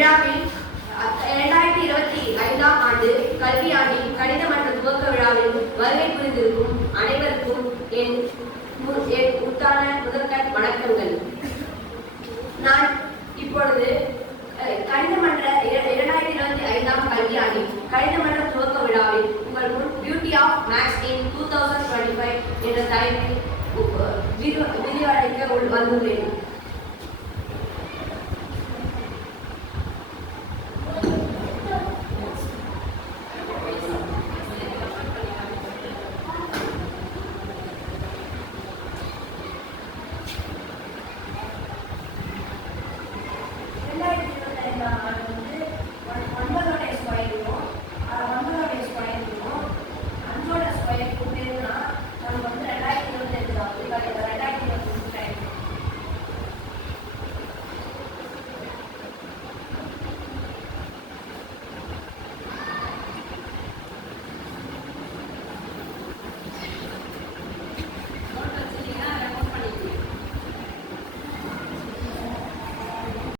விழாவில் 2025ஆம் ஆண்டு கல்வியாண்டின் கணித மன்ற துவக்க விழாவில் வருகை புரிந்திருக்கும் அனைவருக்கும் என் உத்தான முதற்கண் வணக்கங்கள். நான் இப்பொழுது கணித மன்ற 2025ஆம் கல்வியாண்டின் கணித மன்ற துவக்க விழாவில் உங்கள் முன் பியூட்டி ஆஃப் மேக்ஸ் இன் 2025 என்ற தலைப்பில் விரிவடைக்க வந்துள்ளேன்.